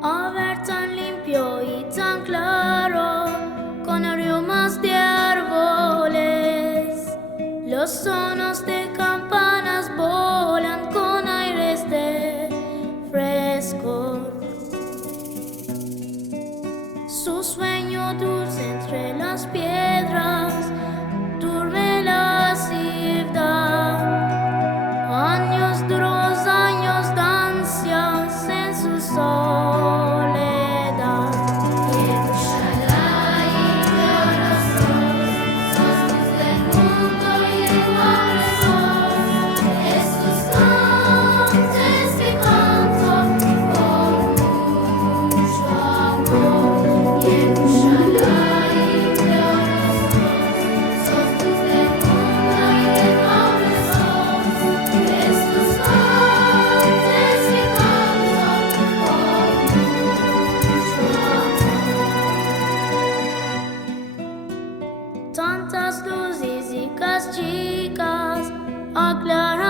A ver tan limpio y tan claro, con aromas de árboles. Los tonos de campanas volan con aires de frescor. Su sueño dulce entre las piedras duerme la ciudad. Años duros, años de ansias en su soledad. Yerushalayim, sos luz del mundo y del corazón. Estos cantes que canto con mucho amor. Yerushalayim, sos luz del mundo y del corazón. Estos cantes que canto con mucho amor. Tantas luces y chicas aclaran